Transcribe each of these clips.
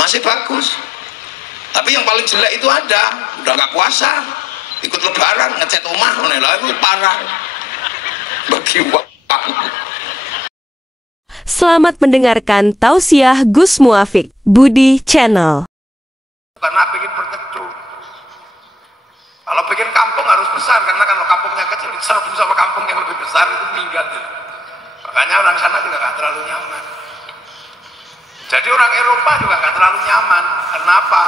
masih bagus. Tapi yang paling jelek itu ada, udah nggak puasa, ikut lebaran, ngecat rumah, itu parah. Bagi uang. Selamat mendengarkan tausiah Gus Muafik, Budi Channel. Karena pengen berteduh. Kalau pengen kampung harus besar, karena kalau kampungnya kecil diserbu sama kampung yang lebih besar itu minggat. Makanya orang sana juga nggak terlalu nyaman. Jadi orang Eropa juga nggak terlalu nyaman. Kenapa?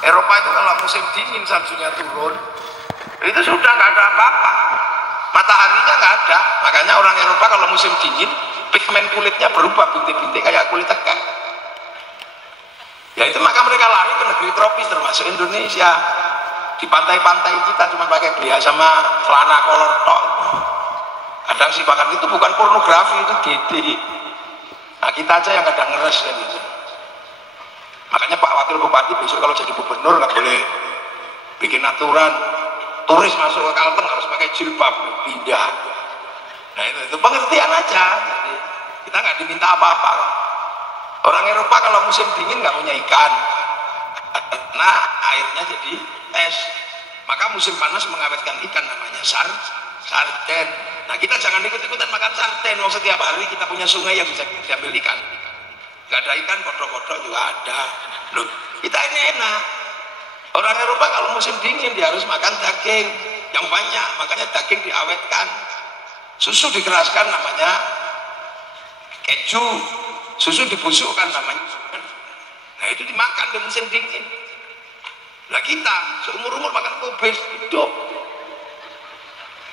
Eropa itu kalau musim dingin saljunya turun, itu sudah nggak ada apa-apa. Mataharinya nggak ada. Makanya orang Eropa kalau musim dingin, pigmen kulitnya berubah bintik-bintik kayak kulit tekek. Ya itu maka mereka lari ke negeri tropis termasuk Indonesia. Di pantai-pantai kita cuma pakai beliau sama celana kolor tok. Kadang sih bahkan itu bukan pornografi, itu DD. Nah kita aja yang kadang ngeres ya gitu. Makanya Pak Wakil Bupati besok kalau jadi gubernur nggak boleh bikin aturan turis masuk ke Kalteng harus pakai jilbab, pindah. Nah itu pengertian aja. Jadi, kita nggak diminta apa-apa. Orang Eropa kalau musim dingin nggak punya ikan, nah airnya jadi es. Maka musim panas mengawetkan ikan namanya sarden. Nah kita jangan ikut-ikutan makan sarden. Setiap hari kita punya sungai yang bisa diambil ikan. Gak ada ikan, kodok-kodok juga ada. Loh, kita ini enak. Orang Eropa kalau musim dingin dia harus makan daging yang banyak, makanya daging diawetkan. Susu dikeraskan namanya keju, susu dibusukkan namanya. Nah itu dimakan di musim dingin. Lah kita seumur-umur makan kubis hidup.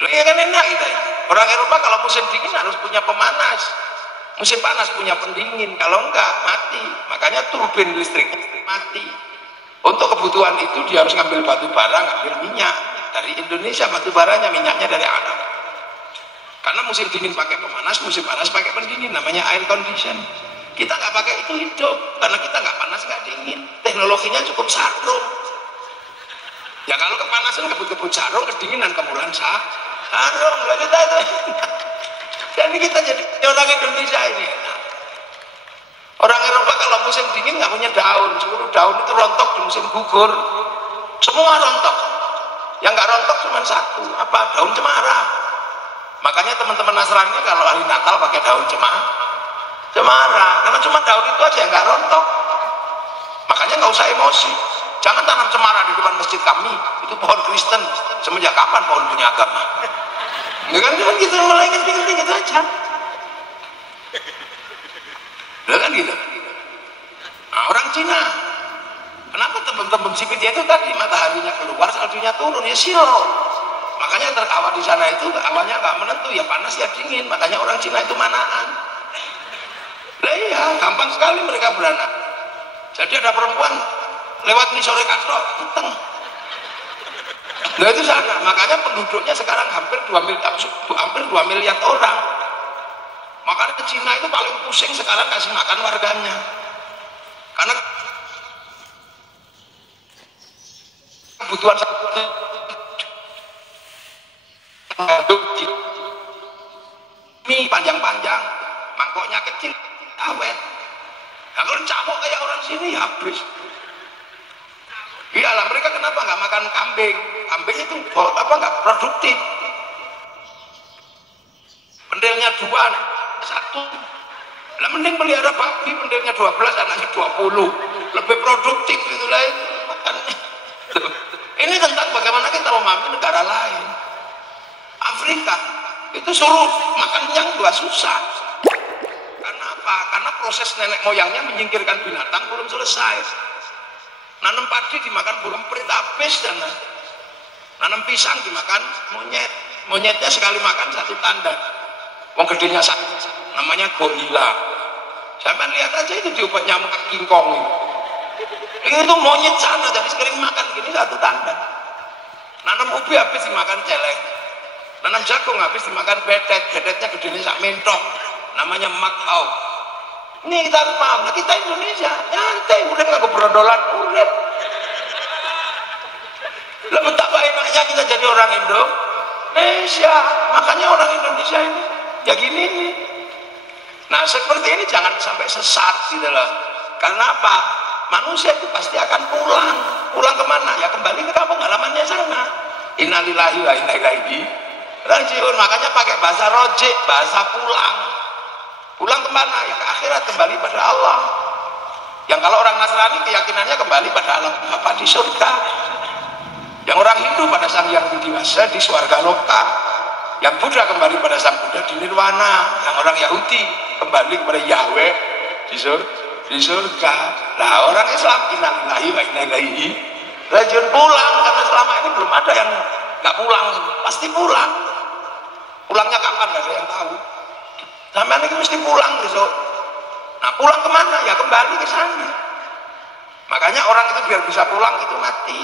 Lah ya kan enak kita ya. Orang Eropa kalau musim dingin harus punya pemanas. Musim panas punya pendingin, kalau enggak mati. Makanya turbin listrik mati. Untuk kebutuhan itu dia harus ngambil batu bara, ngambil minyak dari Indonesia, batu baranya, minyaknya dari Arab. Karena musim dingin pakai pemanas, musim panas pakai pendingin, namanya air condition. Kita nggak pakai itu hidup, karena kita nggak panas nggak dingin. Teknologinya cukup sarung. Ya kalau kepanasan kebut-kebut sarung, kedinginan kemulan sarung. Lah kita itu. Dan kita jadi orang Indonesia ini. Orang Eropa kalau musim dingin nggak punya daun, seluruh daun itu rontok di musim gugur. Semua rontok. Yang nggak rontok cuma satu, apa? Daun cemara. Makanya teman-teman Nasrani kalau hari Natal pakai daun cemara, karena cuma daun itu aja yang nggak rontok. Makanya nggak usah emosi. Jangan tanam cemara di depan masjid kami. Itu pohon Kristen. Semenjak kapan pohon punya agama? Ya kan gitu, mulai ngerti-ngerti gitu aja. Udah kan gitu. Nah, orang Cina, kenapa tembem-tembem sipit itu tadi mataharinya keluar, saljunya turun, ya siro. Makanya terkawat di sana itu awalnya nggak menentu, ya panas ya dingin. Makanya orang Cina itu manaan. Lah iya, gampang sekali mereka beranak. Jadi ada perempuan lewat nih sore katrok, peteng. Nah itu sana, makanya penduduknya sekarang hampir 2 miliar orang. Makanya Cina itu paling pusing sekarang kasih makan warganya. Karena kebutuhan mie panjang-panjang, mangkoknya kecil, awet. Nah kalau camuk kayak orang sini ya habis. Iyalah mereka kenapa nggak makan kambing? Kambing itu nggak produktif. Pendelnya 2, 1. Lah mending pelihara babi, pendelnya 12, anaknya 20. Lebih produktif gitu lah itu. Ini tentang bagaimana kita memahami negara lain. Afrika itu suruh makan yang 2 susah. Karena apa? Karena proses nenek moyangnya menyingkirkan binatang belum selesai. Nanam padi dimakan burung perit habis, dan nanam pisang dimakan monyet. Monyetnya sekali makan 1 tanda. Wong gedenya namanya gorila. Sampai lihat aja itu diobat nyamuk King Kong. Itu monyet sana, jadi sekali makan gini 1 tanda. Nanam ubi habis dimakan celeng. Nanam jagung habis dimakan betet. Betetnya gedenya sak mentok. Namanya makau. Ini kita harus paham, nah kita Indonesia nyantai, udah nggak keberondolan, udah. Lah betapa enaknya kita jadi orang Indonesia. Makanya orang Indonesia ini ya gini nih. Nah seperti ini jangan sampai sesat gitu loh. Karena apa? manusia itu pasti akan pulang. Pulang kemana? Ya kembali ke kampung halamannya sana. Innalillahi wa inna ilaihi rajiun. Makanya pakai bahasa rojik, bahasa pulang. Pulang kemana? Ya ke akhirat, kembali pada Allah. Yang kalau orang Nasrani keyakinannya kembali pada alam Bapa di surga. Yang orang Hindu pada Sang Hyang Widiwasa di swarga loka. Yang Buddha kembali pada Sang Buddha di nirwana. Yang orang Yahudi kembali kepada Yahweh di surga. Nah, orang Islam innalillahi wa inna ilaihi rajiun, pulang, karena selama ini belum ada yang nggak pulang, pasti pulang. Pulangnya kapan nggak ada yang tahu. Sampai ini mesti pulang besok. Nah, pulang kemana? Ya kembali ke sana. Makanya orang itu biar bisa pulang itu mati.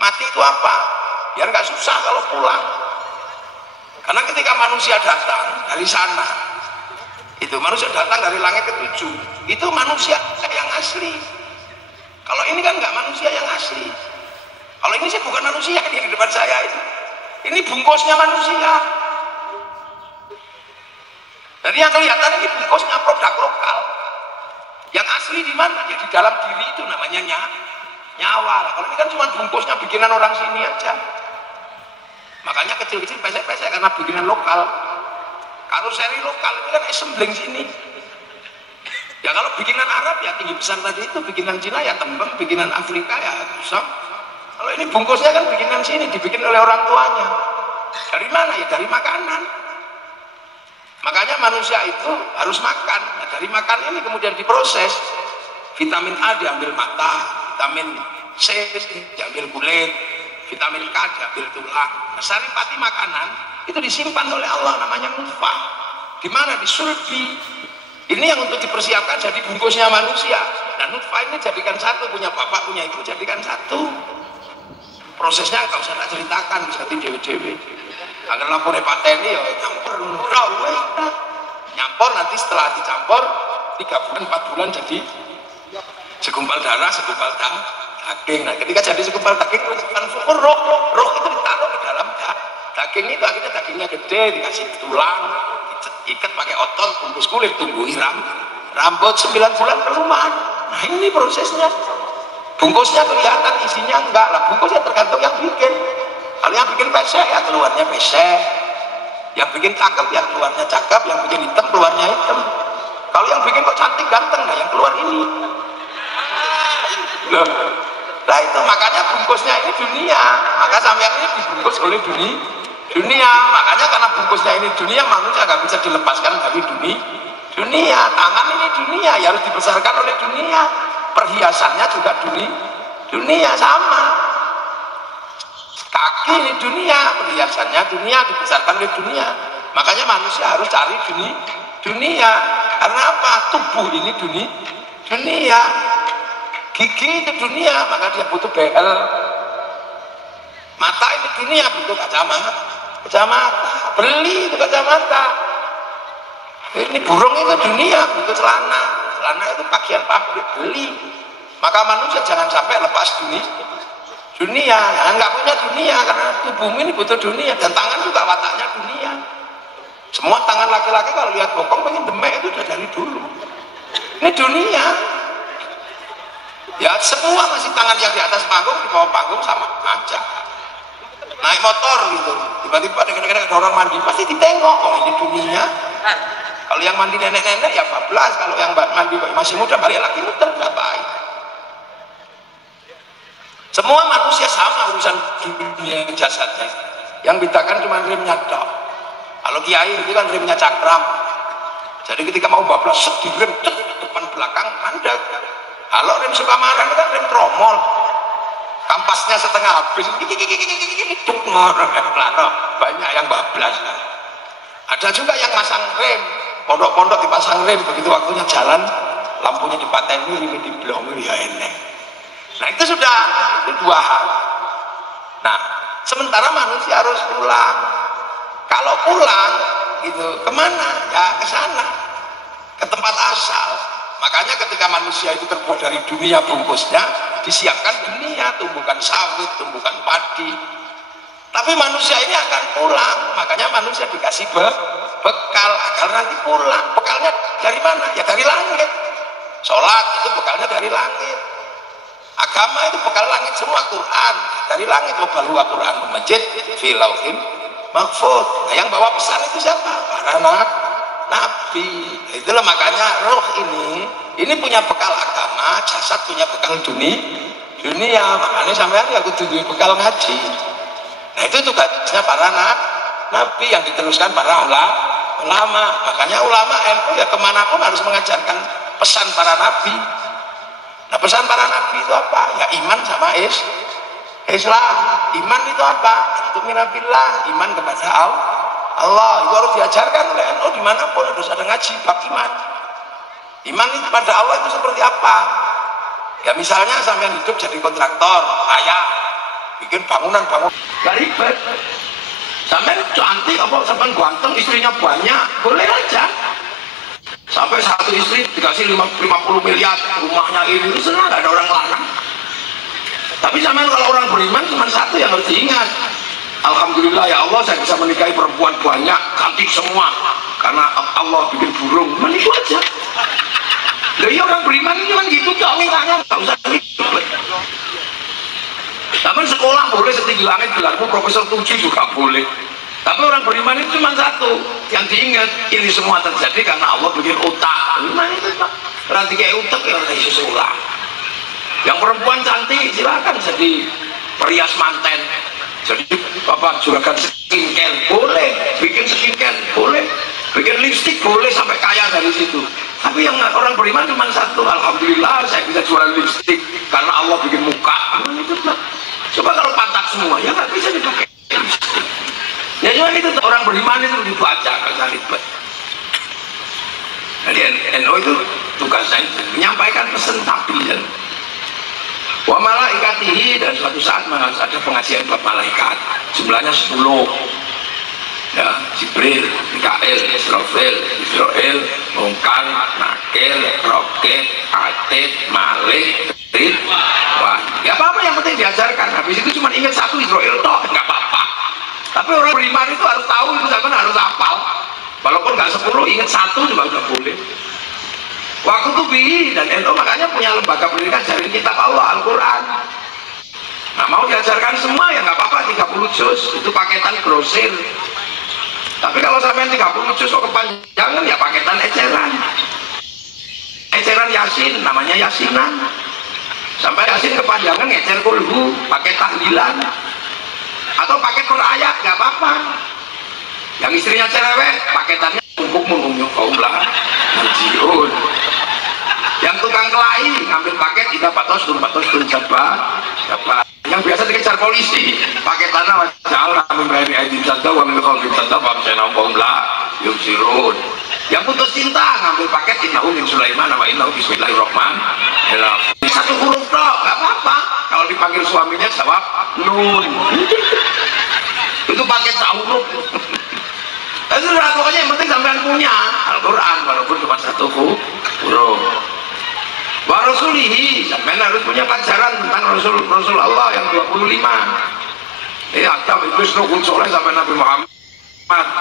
Mati itu apa? Biar nggak susah kalau pulang. Karena ketika manusia datang dari sana, itu manusia datang dari langit ketujuh, itu manusia yang asli. Kalau ini kan nggak manusia yang asli. Kalau ini sih bukan manusia yang di depan saya itu. Ini bungkusnya manusia. Jadi yang kelihatan ini bungkusnya produk lokal. Yang asli di mana? Ya di dalam diri itu, namanya nyawa. Kalau ini kan cuma bungkusnya bikinan orang sini aja. Makanya kecil-kecil pesek-pesek karena bikinan lokal. Kalau seri lokal ini kan assembling sini. Ya kalau bikinan Arab ya tinggi besar tadi itu, bikinan Cina ya tembem, bikinan Afrika ya susah. Kalau ini bungkusnya kan bikinan sini, dibikin oleh orang tuanya. Dari mana? Ya dari makanan. Makanya manusia itu harus makan. Nah, dari makan ini kemudian diproses. Vitamin A diambil mata, vitamin C diambil kulit, vitamin K diambil tulang. Nah, saripati makanan itu disimpan oleh Allah, namanya nutfah. Di mana? Di sulbi. Ini yang untuk dipersiapkan jadi bungkusnya manusia. Dan nutfah ini jadikan satu, punya bapak, punya ibu, jadikan satu. Prosesnya kalau saya tak ceritakan, bisa di dewe-dewe. Agar lampu pateni ya nyampur, nyampur, nanti setelah dicampur 3 bulan 4 bulan jadi segumpal darah, segumpal daging. Nah, ketika jadi segumpal daging, kan syukur roh itu ditaruh ke dalam daging itu. Akhirnya dagingnya gede, dikasih tulang, ikat pakai otot, bungkus kulit, tumbuhi rambut 9 bulan keluar. Nah, ini prosesnya. Bungkusnya kelihatan, isinya enggak lah. Bungkusnya tergantung yang bikin. Kalau yang bikin pesek ya keluarnya pesek, yang bikin cakep ya keluarnya cakep, yang bikin hitam keluarnya hitam. Kalau yang bikin kok cantik ganteng, nah yang keluar ini. Loh, nah itu makanya bungkusnya ini dunia. Maka sampean ini dibungkus oleh dunia. Makanya karena bungkusnya ini dunia, manusia nggak bisa dilepaskan dari dunia. Tangan ini dunia, ya harus dibesarkan oleh dunia. Perhiasannya juga dunia sama. Kaki ini dunia, perhiasannya dunia, dibesarkan oleh dunia. Makanya manusia harus cari dunia. Karena apa? Tubuh ini dunia. Gigi itu dunia, maka dia butuh behel. Mata ini dunia, butuh kacamata. Beli itu kacamata. Ini burung itu dunia, butuh celana. Celana itu pakaian pabrik, beli. Maka manusia jangan sampai lepas dunia, nggak punya dunia, karena tubuhmu ini butuh dunia. Dan tangan juga wataknya dunia. Semua tangan laki-laki kalau lihat bokong pengen demek itu udah dari dulu. Ini dunia. Ya semua masih tangan yang di atas panggung, di bawah panggung sama aja. Naik motor gitu, tiba-tiba kadang-kadang ada orang mandi, pasti ditengok, oh ini dunia. Kalau yang mandi nenek-nenek ya bablas, kalau yang mandi masih muda balik lagi muter, nggak baik. Semua manusia sama urusan dunia jasadnya. Yang bedakan cuma remnya tok. Kalau kiai itu kan remnya cakram. Jadi ketika mau bablas di rem depan belakang mandek. Kalau rem Sukamaran kan rem tromol. Kampasnya setengah habis. Banyak yang bablas. Ada juga yang masang rem. Pondok-pondok dipasang rem, begitu waktunya jalan lampunya dipateni, ini diblong, ya enek. Nah itu sudah, itu 2 hal. Nah sementara manusia harus pulang. Kalau pulang gitu kemana? Ya ke sana, ke tempat asal. Makanya ketika manusia itu terbuat dari dunia bungkusnya, disiapkan dunia, tumbukan sawit, tumbukan padi. Tapi manusia ini akan pulang. Makanya manusia dikasih bekal agar nanti pulang. Bekalnya dari mana? Ya dari langit. Sholat itu bekalnya dari langit. Agama itu bekal langit semua, Quran dari langit, wa Quran majid fi lauhim mahfuz. Nah, yang bawa pesan itu siapa? Para nabi. Itulah makanya roh ini punya bekal agama, jasad punya bekal dunia. Makanya sampean ya kudu duwe bekal ngaji. Nah, itu tugasnya para nabi yang diteruskan para ulama. Makanya ulama NU ya kemanapun harus mengajarkan pesan para nabi. Nah, pesan para nabi itu apa? Ya iman sama Islam. Iman itu apa? Itu minabillah, iman kepada Allah. Itu harus diajarkan oleh NU dimanapun, harus ada ngaji bab iman. Iman itu pada Allah itu seperti apa? Ya misalnya sampai hidup jadi kontraktor, kaya, bikin bangunan gak ribet. Sampai cantik apa, sampai ganteng, istrinya banyak, boleh aja. Sampai satu istri dikasih 50 miliar, rumahnya ini, itu senang, gak ada orang larang. Tapi sampai kalau orang beriman cuma satu yang harus diingat. Alhamdulillah ya Allah, saya bisa menikahi perempuan banyak, cantik semua, karena Allah bikin burung, itu aja. Jadi orang beriman itu kan gitu, jangan tangan, gak usah ribet. Tapi sekolah boleh setinggi langit, gelarmu profesor Tuji juga boleh. Tapi orang beriman itu cuma satu yang diingat, ini semua terjadi karena Allah bikin otak. Beriman itu Pak, nanti kayak otak ya orang Yesus ulang. Yang perempuan cantik silakan jadi perias manten, jadi bapak juragan skincare boleh, bikin skincare boleh, bikin lipstick boleh, sampai kaya dari situ. Tapi yang orang beriman cuma satu, alhamdulillah saya bisa jualan lipstick karena Allah bikin muka. Itu Pak. Coba kalau pantat semua ya nggak bisa dipakai lipstick. Ya cuma itu orang beriman itu dibaca kalau ribet. Jadi NU itu tugasnya menyampaikan pesan tahlilan. Wa malaikatihi, dan suatu saat harus ada pengajian bab malaikat. Jumlahnya 10. Ya, Jibril, Mikail, Israfil, Mungkar, Nakir, Rokib, Atid, Malik, Wah, ya apa-apa yang penting diajarkan. Habis itu cuma ingat satu Israel toh, nggak apa-apa. Tapi orang beriman itu harus tahu, itu zaman harus hafal. Walaupun nggak 10, ingat satu juga udah boleh. Waktu itu dan NU makanya punya lembaga pendidikan jaring kitab Allah, Al-Quran. Nah, mau diajarkan semua ya nggak apa-apa, 30 juz itu paketan grosir. Tapi kalau sampai 30 juz kok kepanjangan ya paketan eceran Yasin, namanya Yasinan. Sampai Yasin kepanjangan ngecer kulhu, pakai tahlilan atau pakai per ayat nggak apa-apa. Yang istrinya cerewet paketannya kumpuk mengunjung kaulah mujiun. Yang tukang kelahi ngambil paket tidak patos turun siapa. Yang biasa dikejar polisi paketannya wajah kami bayari aidin sadda wa min khalqin sadda wa saya kaulah yusirun. Yang putus cinta ngambil paket innahu min Sulaiman wa innahu bismillahirrahmanirrahim. Satu huruf toh nggak apa-apa. Kalau dipanggil suaminya jawab nun. Itu paket huruf. Itu pokoknya yang penting sampean punya Al-Quran walaupun cuma satu huruf. Wa rasulihi, sampean harus punya pelajaran tentang Rasul Allah yang 25. Adam iblis Nuhun Soleh sampai Nabi Muhammad.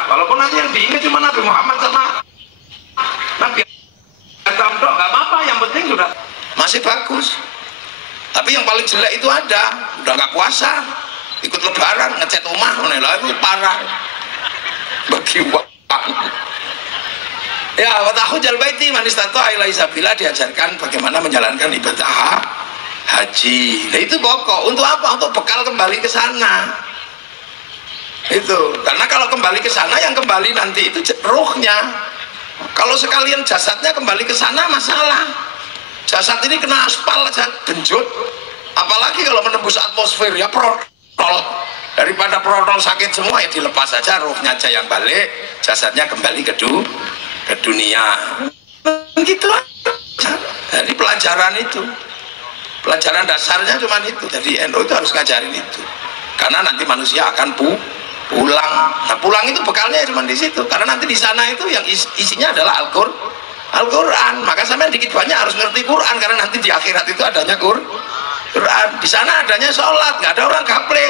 Walaupun nanti yang diingat cuma Nabi Muhammad sama Nabi Adam dok, nggak apa-apa, yang penting sudah masih bagus. Tapi yang paling jelek itu udah nggak puasa, ikut lebaran, ngecat rumah, itu parah. Bagi uang. Ya, watahu jalbaiti manistato ilai sabila, diajarkan bagaimana menjalankan ibadah haji. Nah itu pokok. Untuk apa? Untuk bekal kembali ke sana. Itu. Karena kalau kembali ke sana, yang kembali nanti itu ruhnya. Kalau sekalian jasadnya kembali ke sana, masalah. Jasad ini kena aspal aja, genjut. Apalagi kalau menembus atmosfer, ya protol. Daripada protol sakit semua, ya dilepas saja, ruhnya aja yang balik, jasadnya kembali ke dunia. Gitu aja. Jadi pelajaran itu, pelajaran dasarnya cuma itu. Jadi NU itu harus ngajarin itu. Karena nanti manusia akan pulang. Nah pulang itu bekalnya cuma di situ. Karena nanti di sana itu yang isinya adalah Al-Quran. Maka sampai dikit banyak harus ngerti Quran. Karena nanti di akhirat itu adanya Quran. Di sana adanya sholat, nggak ada orang gaple.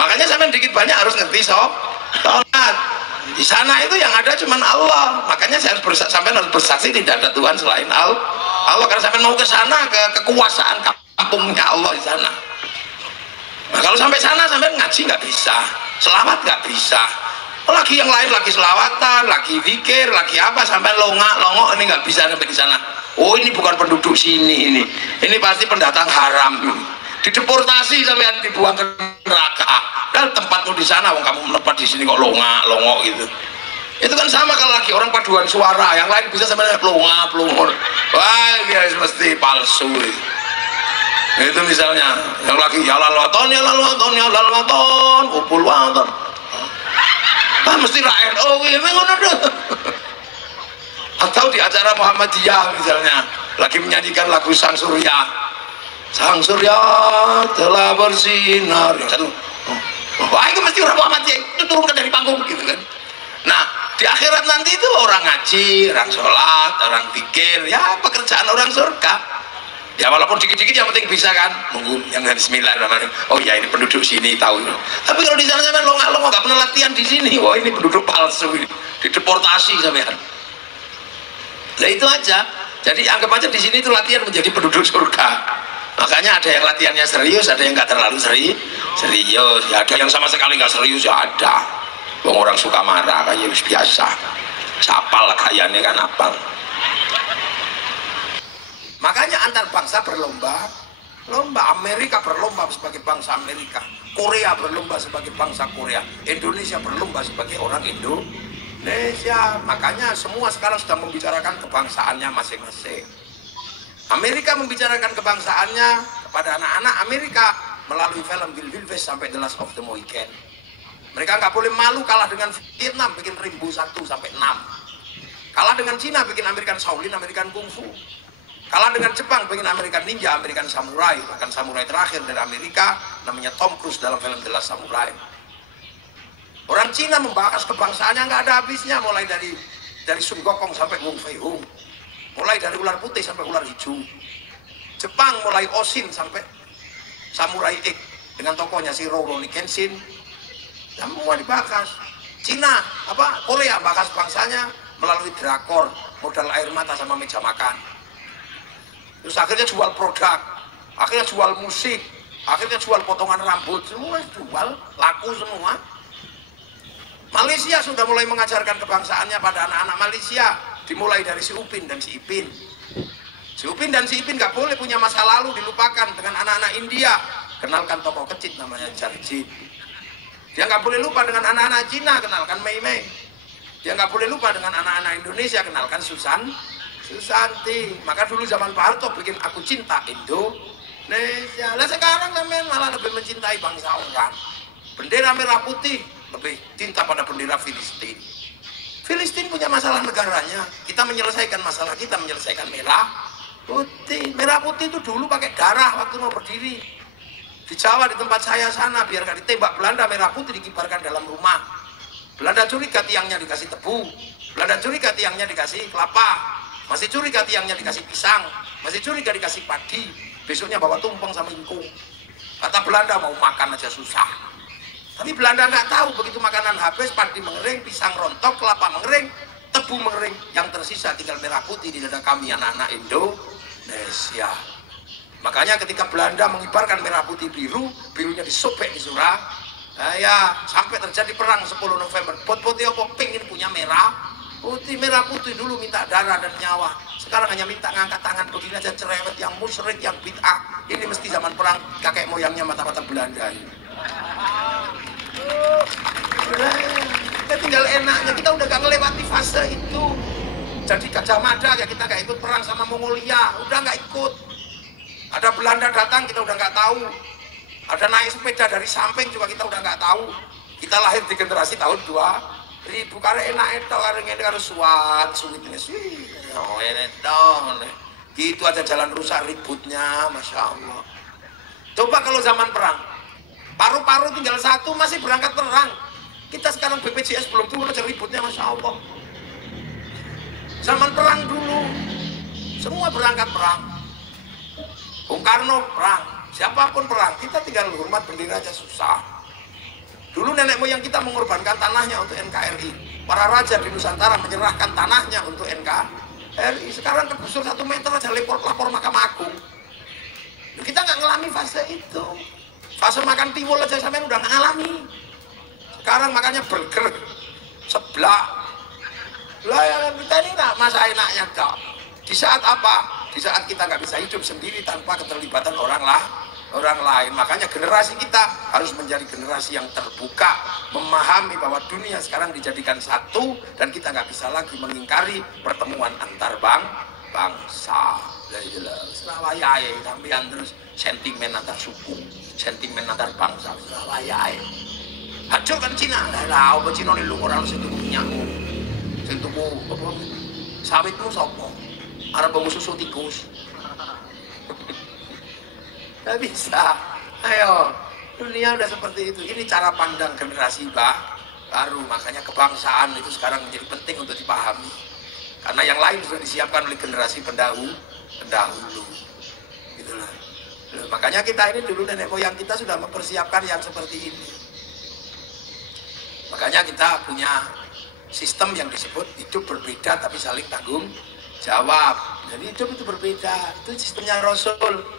Makanya sampai dikit banyak harus ngerti sholat. di sana itu yang ada cuman Allah. Makanya saya harus sampai harus bersaksi tidak ada Tuhan selain Allah. Karena sampai mau ke sana, ke kekuasaan kampungnya Allah di sana. Nah kalau sampai sana sampai ngaji nggak bisa, selawat nggak bisa, lagi yang lain lagi selawatan, lagi zikir, lagi apa, sampai longok ini nggak bisa sampai di sana. Oh ini bukan penduduk sini, ini pasti pendatang haram, dideportasi sampai dibuang ke neraka. Dan tempatmu di sana, wong kamu menepat di sini kok longok gitu. Itu kan sama kalau lagi orang paduan suara, yang lain bisa sampai longok. Wah dia mesti palsu. Itu misalnya yang lagi ya lalal waton kupul waton mesti rakyat ngono deh. Atau di acara Muhammadiyah misalnya lagi menyanyikan lagu Sang Surya telah bersinar, yang satu wah itu mesti orang Muhammadiyah itu turunkan dari panggung gitu kan. Nah di akhirat nanti itu orang ngaji, orang sholat, orang pikir, ya pekerjaan orang surga. Ya walaupun dikit-dikit yang penting bisa kan nunggu yang bismillahirrahmanirrahim. Oh ya ini penduduk sini tahu. Tapi kalau di sana sampai longok nggak pernah latihan di sini, wah ini penduduk palsu ini, dideportasi sampean. Nah itu aja. Jadi anggap aja di sini itu latihan menjadi penduduk surga. Makanya ada yang latihannya serius, ada yang nggak terlalu serius. Ya ada yang sama sekali nggak serius ya ada. Orang suka marah kayak biasa. Sapal kayaknya kan apal. Makanya antar bangsa berlomba, Amerika berlomba sebagai bangsa Amerika, Korea berlomba sebagai bangsa Korea, Indonesia berlomba sebagai orang Indonesia. Makanya semua sekarang sudah membicarakan kebangsaannya masing-masing. Amerika membicarakan kebangsaannya kepada anak-anak Amerika melalui film Wild West sampai The Last of the Mohicans. Mereka nggak boleh malu kalah dengan Vietnam bikin Rimbo 1 sampai 6. Kalah dengan Cina bikin American Shaolin, American Kung Fu. Kalah dengan Jepang bikin American Ninja, American Samurai. Bahkan samurai terakhir dari Amerika namanya Tom Cruise dalam film The Last Samurai. Orang Cina membahas kebangsaannya nggak ada habisnya, mulai dari Sun Gokong sampai Wong Fei Hung, mulai dari ular putih sampai ular hijau. Jepang mulai Oshin sampai Samurai X dengan tokohnya si Rurouni Kenshin, semua dibahas. Cina Korea bahas bangsanya melalui drakor, modal air mata sama meja makan. Terus akhirnya jual produk, akhirnya jual musik, akhirnya jual potongan rambut, semua jual, laku semua. Malaysia sudah mulai mengajarkan kebangsaannya pada anak-anak Malaysia, dimulai dari si Upin dan si Ipin. Si Upin dan si Ipin gak boleh punya masa lalu dilupakan dengan anak-anak India. Kenalkan tokoh kecil namanya Jarjit. Dia gak boleh lupa dengan anak-anak Cina, kenalkan Mei Mei. Dia nggak boleh lupa dengan anak-anak Indonesia, kenalkan Susanti. Maka dulu zaman Pak Harto bikin Aku Cinta Indonesia. Lah sekarang namanya malah lebih mencintai bangsa orang. Bendera merah putih lebih cinta pada bendera Filistin. Filistin punya masalah negaranya, kita menyelesaikan masalah kita, menyelesaikan merah putih. Merah putih itu dulu pakai darah waktu mau berdiri. Di Jawa di tempat saya sana, biar gak ditembak Belanda, merah putih dikibarkan dalam rumah. Belanda curiga tiangnya dikasih tebu, Belanda curiga tiangnya dikasih kelapa, masih curiga tiangnya dikasih pisang, masih curiga dikasih padi, besoknya bawa tumpeng sama ingkung. Kata Belanda mau makan aja susah. Tapi Belanda nggak tahu begitu makanan habis, padi mengering, pisang rontok, kelapa mengering, tebu mengering, yang tersisa tinggal merah putih di dada kami anak-anak Indonesia. Makanya ketika Belanda mengibarkan merah putih biru, birunya disobek di Surabaya. Ya, sampai terjadi perang 10 November. Putih apa pengen punya merah putih dulu minta darah dan nyawa. Sekarang hanya minta ngangkat tangan begini aja, cerewet, yang musyrik, yang bid'ah. Ini mesti zaman perang kakek moyangnya mata-mata Belanda ini. Kita tinggal enaknya, kita udah gak melewati fase itu. Jadi Gajah Mada ya kita gak ikut perang sama Mongolia, udah gak ikut. Ada Belanda datang kita udah gak tahu. Ada naik sepeda dari samping juga kita udah nggak tahu. Kita lahir di generasi tahun 2000 karena enak itu karena ini harus suwitnya sih. Oh enak dong. Gitu aja jalan rusak ributnya, masya Allah. Coba kalau zaman perang, paru-paru tinggal satu masih berangkat perang. Kita sekarang BPJS belum turun aja ributnya, masya Allah. Zaman perang dulu, semua berangkat perang. Bung Karno perang. Siapapun perang, kita tinggal hormat bendera aja susah. Dulu nenek moyang kita mengorbankan tanahnya untuk NKRI. para raja di Nusantara menyerahkan tanahnya untuk NKRI. Sekarang kegusur 1 meter aja lapor Mahkamah Agung. Kita nggak ngalami fase itu. Fase makan tiwul aja sampean udah ngalami. Sekarang makanya burger seblak. Lah yang kita ini nggak masa enaknya kok. Di saat apa? Di saat kita nggak bisa hidup sendiri tanpa keterlibatan orang lain. Makanya generasi kita harus menjadi generasi yang terbuka, memahami bahwa dunia sekarang dijadikan satu dan kita nggak bisa lagi mengingkari pertemuan antar bangsa. Selawayai sampean terus sentimen antar suku, sentimen antar bangsa, selawayai. Hancurkan Cina, lah apa Cina ini lu orang sing tuku minyakmu, sing tuku apa sawitmu sapa? Arep bangun susu tikus. Nggak bisa. Ayo, dunia udah seperti itu. Ini cara pandang generasi baru. Makanya kebangsaan itu sekarang menjadi penting untuk dipahami. Karena yang lain sudah disiapkan oleh generasi pendahulu. Gitulah. Makanya kita ini dulu nenek moyang kita sudah mempersiapkan yang seperti ini. Makanya kita punya sistem yang disebut hidup berbeda tapi saling tanggung jawab. Jadi hidup itu berbeda. Itu sistemnya Rasul.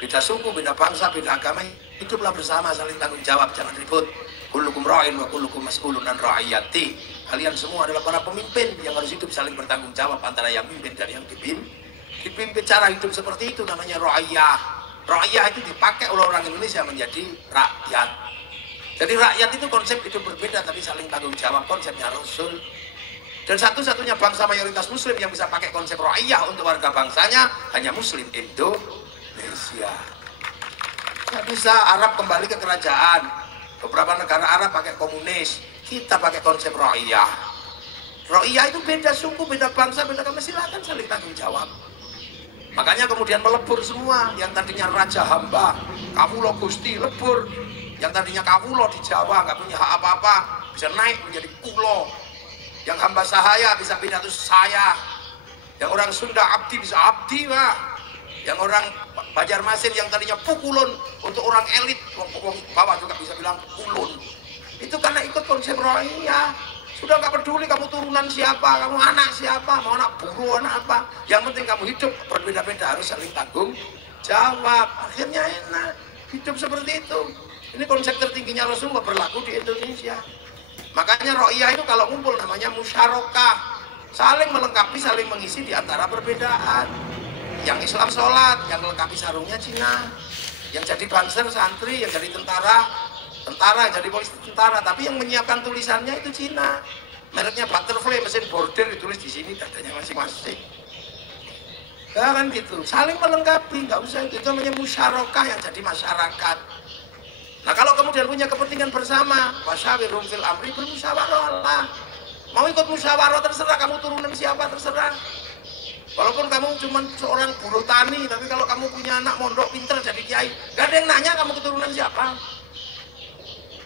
Beda suku, beda bangsa, beda agama, hiduplah bersama, saling tanggung jawab, jangan ribut. Kullukum ra'in wa kullukum mas'ulun an ra'iyati. Kalian semua adalah para pemimpin yang harus hidup saling bertanggung jawab antara yang mimpin dan yang dipimpin. Cara hidup seperti itu namanya ra'iyah. Ra'iyah itu dipakai oleh orang Indonesia menjadi rakyat. Jadi rakyat itu konsep hidup berbeda tapi saling tanggung jawab, konsepnya Rasul. Dan satu-satunya bangsa mayoritas muslim yang bisa pakai konsep ra'iyah untuk warga bangsanya hanya muslim Indonesia. Nggak bisa. Arab kembali ke kerajaan, beberapa negara Arab pakai komunis, kita pakai konsep ra'iyah. Ra'iyah itu beda suku, beda bangsa, beda agama, silakan saling tanggung jawab. Makanya kemudian melebur semua. Yang tadinya raja hamba, kawulo gusti, lebur. Yang tadinya kawulo di Jawa nggak punya hak apa-apa bisa naik menjadi kulo. Yang hamba sahaya bisa pindah itu saya. Yang orang Sunda abdi bisa abdi, Pak. Yang orang Banjarmasin yang tadinya pukulun untuk orang elit, orang bawah juga bisa bilang pukulun. Itu karena ikut konsep ra'iyah. Sudah nggak peduli kamu turunan siapa, kamu anak siapa, mau anak buruh, anak apa. Yang penting kamu hidup berbeda-beda harus saling tanggung jawab. Akhirnya enak hidup seperti itu. Ini konsep tertingginya Rasulullah berlaku di Indonesia. Makanya ra'iyah itu kalau ngumpul namanya musyarakah, saling melengkapi, saling mengisi di antara perbedaan. Yang Islam sholat, yang melengkapi sarungnya Cina, yang jadi banser santri, yang jadi tentara, yang jadi polisi tentara, tapi yang menyiapkan tulisannya itu Cina. Mereknya butterfly, mesin bordir ditulis di sini dadanya masing-masing. Ya kan gitu, saling melengkapi, nggak usah itu namanya musyarakah yang jadi masyarakat. Nah kalau kemudian punya kepentingan bersama, wasyawirhum fil amri, bermusyawarah lah. Mau ikut musyawarah terserah, kamu turunan siapa terserah. Walaupun kamu cuma seorang buruh tani, tapi kalau kamu punya anak mondok pinter jadi kiai, gak ada yang nanya kamu keturunan siapa.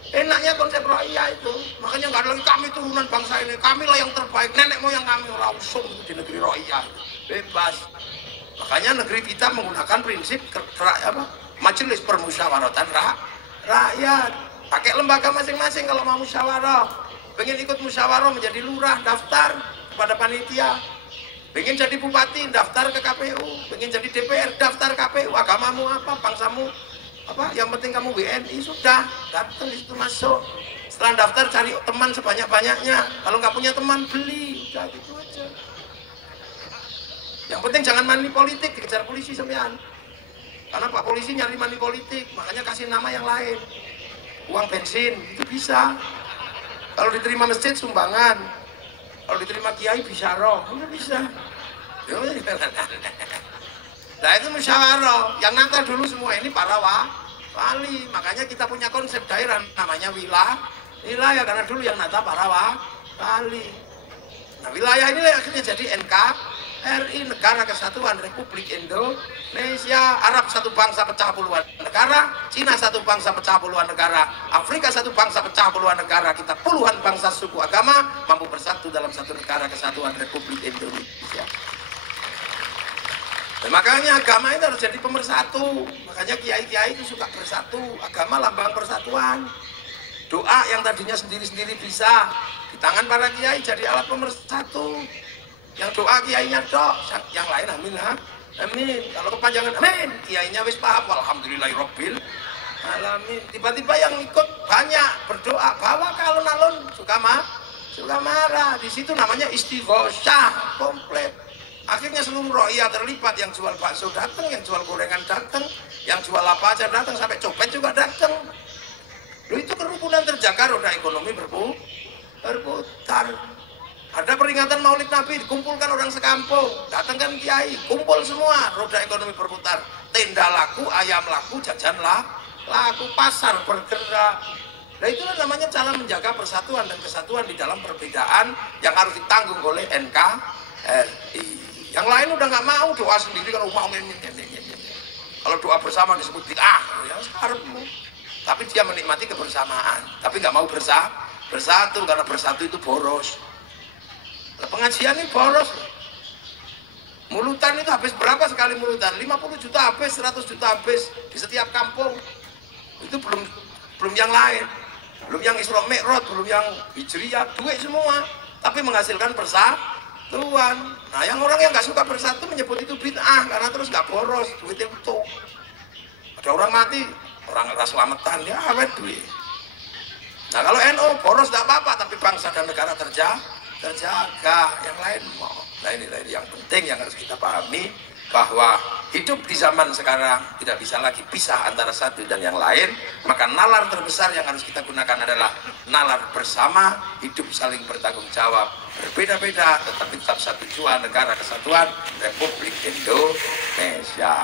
Enaknya konsep ra'iyah itu. Makanya gak ada lagi kami turunan bangsa ini, kamilah yang terbaik, nenek moyang kami ora usum di negeri ra'iyah. Bebas. Makanya negeri kita menggunakan prinsip majelis permusyawaratan rakyat. Pakai lembaga masing-masing kalau mau musyawarah. Pengen ikut musyawarah menjadi lurah, daftar kepada panitia. Pengen jadi bupati, daftar ke KPU. Pengen jadi DPR, daftar KPU. Agamamu apa, bangsamu apa, yang penting kamu WNI, sudah datang di situ masuk. Setelah daftar cari teman sebanyak-banyaknya. Kalau nggak punya teman beli, udah gitu aja. Yang penting jangan money politik, dikejar polisi sembilan. Karena Pak Polisi nyari money politik, makanya kasih nama yang lain. Uang bensin itu bisa. Kalau diterima masjid sumbangan. Kalau diterima kiai bisyarah, udah bisa. Nah itu musyawarah, yang nata dulu semua ini para wali. Makanya kita punya konsep daerah namanya wilayah, karena dulu yang nata para wali. Nah wilayah ini akhirnya jadi NKRI, Negara Kesatuan Republik Indonesia. Arab satu bangsa pecah puluhan negara, Cina satu bangsa pecah puluhan negara, Afrika satu bangsa pecah puluhan negara. Kita puluhan bangsa suku agama mampu bersatu dalam satu Negara Kesatuan Republik Indonesia. Dan makanya agama itu harus jadi pemersatu. Makanya kiai-kiai itu suka bersatu. Agama lambang persatuan. Doa yang tadinya sendiri-sendiri bisa Tangan para kiai jadi alat pemersatu. Yang doa kiainya dok, yang lain amin ha. Amin. Kalau kepanjangan amin, kiainya wis paham. Alhamdulillahirabbil alamin. Tiba-tiba yang ikut banyak berdoa, bawa ke alun-alun suka marah. Di situ namanya istighosah komplit. Akhirnya seluruh rakyat terlibat, yang jual bakso datang, yang jual gorengan datang, yang jual apa aja datang, sampai copet juga datang. Loh, itu kerukunan terjaga, roda ekonomi berputar. Ada peringatan Maulid Nabi, dikumpulkan orang sekampung, datangkan kiai, kumpul semua, roda ekonomi berputar. Tenda laku, ayam laku, jajan laku, pasar bergerak. Nah, itulah namanya cara menjaga persatuan dan kesatuan di dalam perbedaan yang harus ditanggung oleh NKRI. Yang lain udah nggak mau doa sendiri, kalau mau kalau doa bersama disebut bid'ah, ya sekarang. Tapi dia menikmati kebersamaan, tapi nggak mau bersatu karena bersatu itu boros. Nah, pengajian ini boros. Mulutan itu habis berapa sekali mulutan? 50 juta habis, 100 juta habis di setiap kampung. Itu belum yang lain, belum yang Isra Mi'raj, belum yang Hijriyah, duit semua, tapi menghasilkan persatuan. Nah, yang orang yang nggak suka bersatu menyebut itu bid'ah karena terus nggak boros, duitnya utuh. Ada orang mati, orang nggak selamatan, ya awet duit. Nah, kalau NU boros tidak apa-apa, tapi bangsa dan negara terjaga. Yang lain mau. Nah, ini yang penting yang harus kita pahami, bahwa hidup di zaman sekarang tidak bisa lagi pisah antara satu dan yang lain. Maka nalar terbesar yang harus kita gunakan adalah nalar bersama, hidup saling bertanggung jawab, berbeda-beda tetapi tetap satu tujuan, negara kesatuan Republik Indonesia.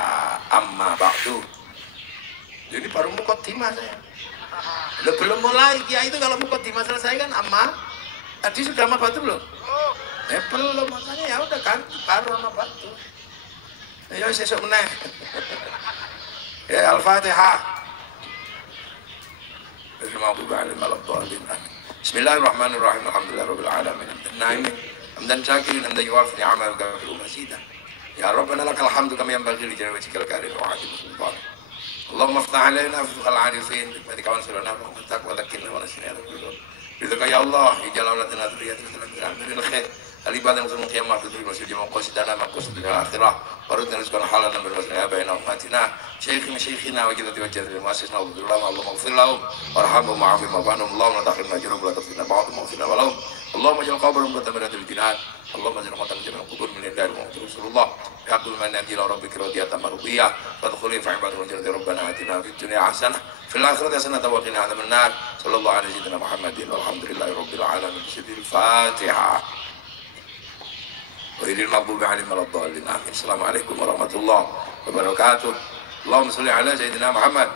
Amma ba'du. Jadi baru mukaddimah saya. Belum mulai, kiai itu kalau mukaddimah selesai kan amma. Tadi sudah sama batu belum? Belum, makanya ya udah kan baru sama batu. Ya sesuk meneh. Ya Al-Fatihah. Bismillahirrahmanirrahim. Alhamdulillahirabbil alamin. Naimin. Hamdan syakirin hamdan yuwafi ni'amahu wa kafiru mazidan. Ya Rabbana lakal hamdu kama yanbaghi li jalali wajhikal karim wa 'azimi sultanik. Allahumma iftah 'alaina futuhal 'arifin bi fadlika wa ansurna wa rahmatak wa dhakkirna wa nasina al-qulub. Ridhaka ya Allah, ij'al lana dzurriyyatan min khair. Al-ibadah muslimin qiyamah fi dhulli masjid maqasidana maqasidil akhirah. Warudna rizqan halalan bil wasna baina ummatina. Shaykhina wa jadati wa jadati mu'assisna wa billahi Allahumma ighfir lahum warhamhum wa'afihim wa'anhum. Allahumma tahrim ajrahum wa la tafsina ba'dhum wa lahum. Allahumma ij'al qabrahum mutamirratil jinan. Allahumma ij'al qabrahum jami'an qubur min al-dar wa Rasulullah. Yaqul man ila rabbika radiyatan mardiyah. Fadkhuli fi ibadati rabbana atina fid dunya hasanah fil akhirati hasanah wa qina adzaban nar. Sallallahu alaihi wasallam Muhammadin walhamdulillahi rabbil alamin. Al-Fatihah. Wailil maghdubi 'alaihim waladdallin. Amin. Assalamualaikum warahmatullahi wabarakatuh. Allahumma shalli ala sayyidina Muhammad